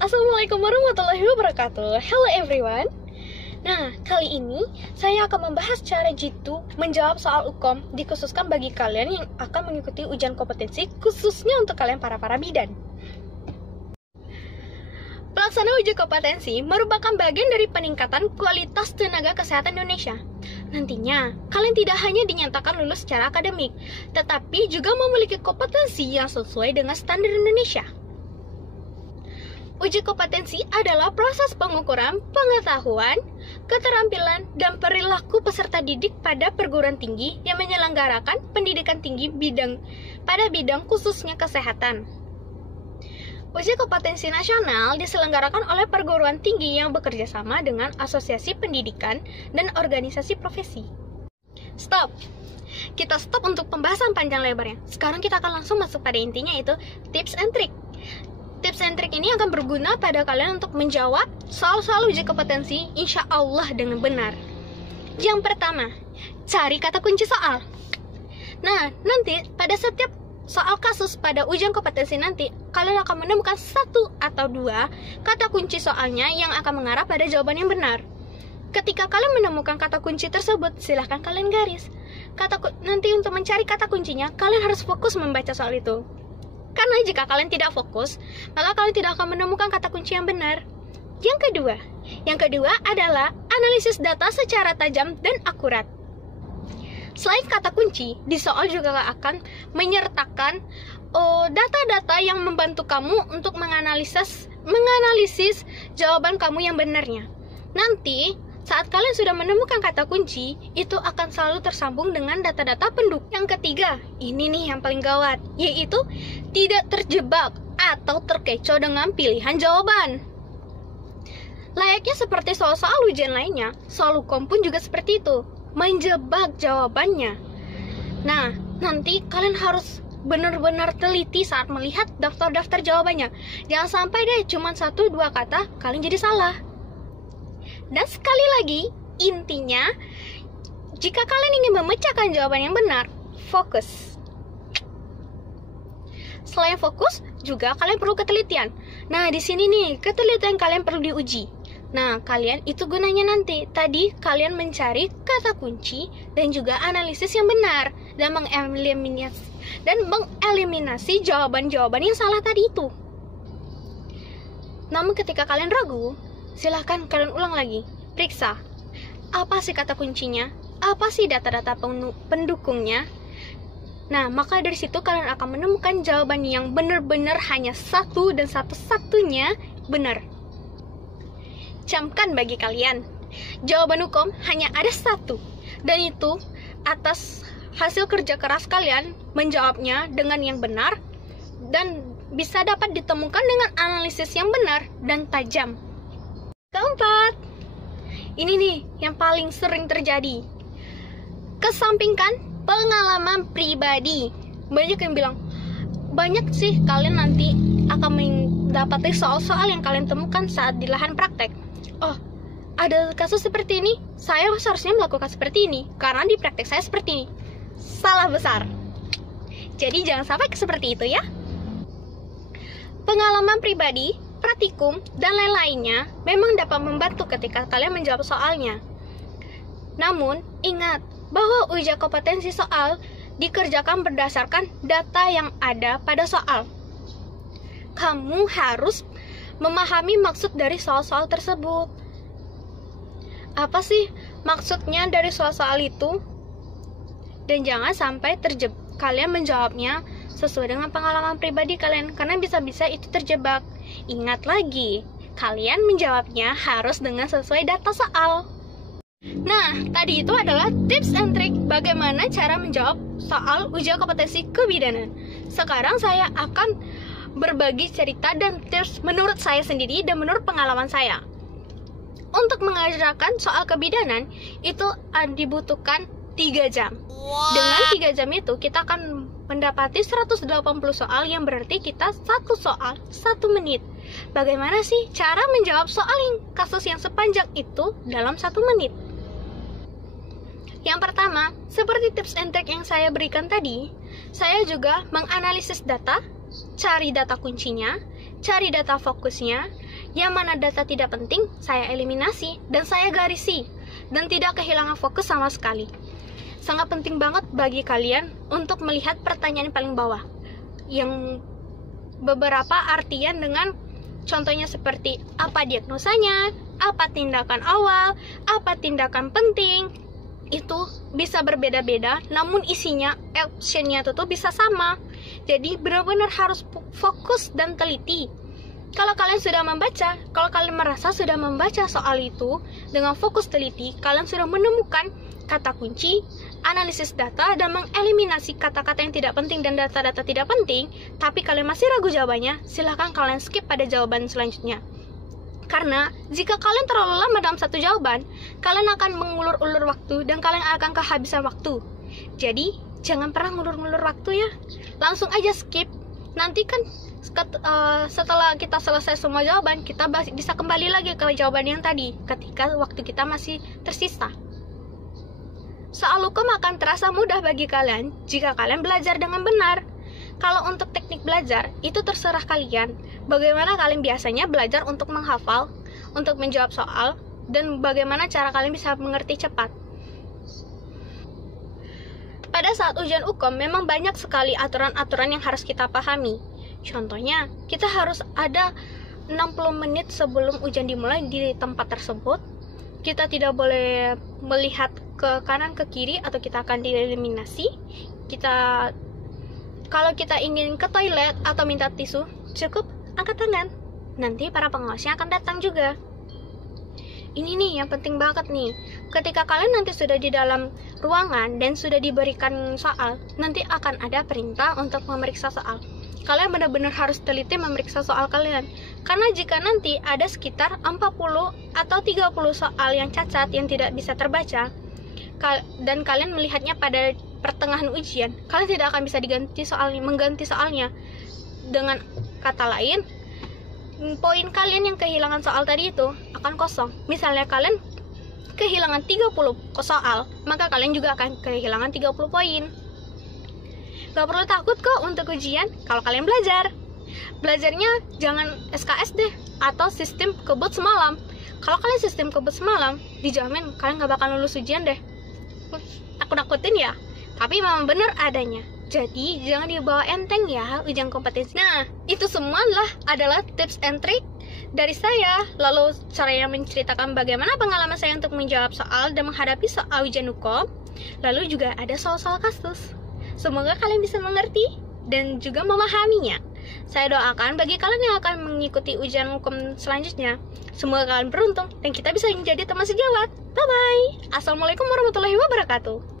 Assalamualaikum warahmatullahi wabarakatuh. Hello everyone. Nah, kali ini saya akan membahas cara jitu menjawab soal UKOM dikhususkan bagi kalian yang akan mengikuti ujian kompetensi, khususnya untuk kalian para bidan. Pelaksanaan uji kompetensi merupakan bagian dari peningkatan kualitas tenaga kesehatan Indonesia. Nantinya, kalian tidak hanya dinyatakan lulus secara akademik, tetapi juga memiliki kompetensi yang sesuai dengan standar Indonesia. Uji kompetensi adalah proses pengukuran pengetahuan, keterampilan, dan perilaku peserta didik pada perguruan tinggi yang menyelenggarakan pendidikan tinggi pada bidang khususnya kesehatan. Uji kompetensi nasional diselenggarakan oleh perguruan tinggi yang bekerja sama dengan asosiasi pendidikan dan organisasi profesi. Stop! Kita stop untuk pembahasan panjang lebarnya. Sekarang kita akan langsung masuk pada intinya, yaitu tips and trick. Tips and trick ini akan berguna pada kalian untuk menjawab soal-soal uji kompetensi insya Allah dengan benar. Yang pertama, cari kata kunci soal. Nah, nanti pada setiap soal kasus pada ujian kompetensi nanti, kalian akan menemukan satu atau dua kata kunci soalnya yang akan mengarah pada jawaban yang benar. Ketika kalian menemukan kata kunci tersebut, silahkan kalian garis. Nanti untuk mencari kata kuncinya, kalian harus fokus membaca soal itu. Karena jika kalian tidak fokus, maka kalian tidak akan menemukan kata kunci yang benar. Yang kedua adalah analisis data secara tajam dan akurat. Selain kata kunci, di soal juga akan menyertakan data-data yang membantu kamu untuk menganalisis jawaban kamu yang benarnya. Nanti, saat kalian sudah menemukan kata kunci, itu akan selalu tersambung dengan data-data pendukung. Yang ketiga, ini nih yang paling gawat, yaitu tidak terjebak atau terkecoh dengan pilihan jawaban. Layaknya seperti soal-soal ujian lainnya, soal UKOM pun juga seperti itu, menjebak jawabannya. Nah, nanti kalian harus benar-benar teliti saat melihat daftar-daftar jawabannya. Jangan sampai deh cuma 1-2 kata kalian jadi salah. Dan sekali lagi, intinya, jika kalian ingin memecahkan jawaban yang benar, fokus. Selain fokus, juga kalian perlu ketelitian. Nah, di sini nih, ketelitian kalian perlu diuji. Nah, kalian itu gunanya nanti. Tadi, kalian mencari kata kunci dan juga analisis yang benar dan mengeliminasi jawaban-jawaban yang salah tadi itu. Namun ketika kalian ragu, silahkan kalian ulang lagi, periksa apa sih kata kuncinya, apa sih data-data pendukungnya. Nah, maka dari situ kalian akan menemukan jawaban yang benar-benar hanya satu dan satu-satunya benar. Camkan bagi kalian, jawaban UKOM hanya ada satu, dan itu atas hasil kerja keras kalian menjawabnya dengan yang benar dan bisa dapat ditemukan dengan analisis yang benar dan tajam. Keempat, ini nih yang paling sering terjadi. Kesampingkan pengalaman pribadi. Banyak yang bilang, banyak sih kalian nanti akan mendapati soal-soal yang kalian temukan saat di lahan praktek. Oh, ada kasus seperti ini, saya seharusnya melakukan seperti ini, karena di praktek saya seperti ini. Salah besar. Jadi jangan sampai seperti itu ya. Pengalaman pribadi, praktikum, dan lain-lainnya memang dapat membantu ketika kalian menjawab soalnya. Namun, ingat bahwa uji kompetensi soal dikerjakan berdasarkan data yang ada pada soal. Kamu harus memahami maksud dari soal-soal tersebut. Apa sih maksudnya dari soal-soal itu? Dan jangan sampai kalian menjawabnya sesuai dengan pengalaman pribadi kalian, karena bisa-bisa itu terjebak. Ingat lagi, kalian menjawabnya harus dengan sesuai data soal. Nah, tadi itu adalah tips and trick bagaimana cara menjawab soal ujian kompetensi kebidanan. Sekarang saya akan berbagi cerita dan tips menurut saya sendiri dan menurut pengalaman saya. Untuk mengajarkan soal kebidanan, itu dibutuhkan 3 jam. Dengan 3 jam itu, kita akan mendapati 180 soal, yang berarti kita satu soal 1 menit. Bagaimana sih cara menjawab soal kasus yang sepanjang itu dalam 1 menit? Yang pertama, seperti tips and trick yang saya berikan tadi, saya juga menganalisis data, cari data kuncinya, cari data fokusnya, Yang mana data tidak penting, saya eliminasi dan saya garisi, dan tidak kehilangan fokus sama sekali. Sangat penting banget bagi kalian untuk melihat pertanyaan paling bawah, yang beberapa artian dengan contohnya seperti apa diagnosanya, apa tindakan awal, apa tindakan penting. Itu bisa berbeda-beda, namun isinya, optionnya itu tuh bisa sama. Jadi benar-benar harus fokus dan teliti. Kalau kalian sudah membaca, kalau kalian merasa sudah membaca soal itu dengan fokus teliti, kalian sudah menemukan kata kunci, analisis data, dan mengeliminasi kata-kata yang tidak penting dan data-data tidak penting, tapi kalian masih ragu jawabannya, silahkan kalian skip pada jawaban selanjutnya. Karena jika kalian terlalu lama dalam satu jawaban, kalian akan mengulur-ulur waktu dan kalian akan kehabisan waktu. Jadi, jangan pernah ngulur-ngulur waktu ya. Langsung aja skip. Nanti kan setelah kita selesai semua jawaban, kita bisa kembali lagi ke jawaban yang tadi ketika waktu kita masih tersisa. Soal hukum akan terasa mudah bagi kalian jika kalian belajar dengan benar. Kalau untuk teknik belajar, itu terserah kalian. Bagaimana kalian biasanya belajar untuk menghafal, untuk menjawab soal, dan bagaimana cara kalian bisa mengerti cepat. Pada saat ujian UKOM, memang banyak sekali aturan-aturan yang harus kita pahami. Contohnya, kita harus ada 60 menit sebelum ujian dimulai di tempat tersebut. Kita tidak boleh melihat ke kanan ke kiri atau kita akan dieliminasi. Kalau kita ingin ke toilet atau minta tisu, cukup angkat tangan. Nanti para pengawasnya akan datang juga. Ini nih yang penting banget nih. Ketika kalian nanti sudah di dalam ruangan dan sudah diberikan soal, nanti akan ada perintah untuk memeriksa soal. Kalian benar-benar harus teliti memeriksa soal kalian. Karena jika nanti ada sekitar 40 atau 30 soal yang cacat yang tidak bisa terbaca, dan kalian melihatnya pada pertengahan ujian, kalian tidak akan bisa mengganti soalnya. Dengan kata lain, poin kalian yang kehilangan soal tadi itu akan kosong. Misalnya kalian kehilangan 30 soal, maka kalian juga akan kehilangan 30 poin. Gak perlu takut kok untuk ujian kalau kalian belajar. Belajarnya jangan SKS deh, atau sistem kebut semalam. Kalau kalian sistem kebut semalam, dijamin kalian gak bakal lulus ujian deh. Nakut-nakutin ya? Tapi memang benar adanya. Jadi jangan dibawa enteng ya ujian kompetensi. Nah, itu semua adalah tips and trick dari saya. Lalu caranya menceritakan bagaimana pengalaman saya untuk menjawab soal dan menghadapi soal ujian UKOM. Lalu juga ada soal-soal kasus. Semoga kalian bisa mengerti dan juga memahaminya. Saya doakan bagi kalian yang akan mengikuti ujian UKOM selanjutnya, semoga kalian beruntung dan kita bisa menjadi teman sejawat. Bye-bye. Assalamualaikum warahmatullahi wabarakatuh.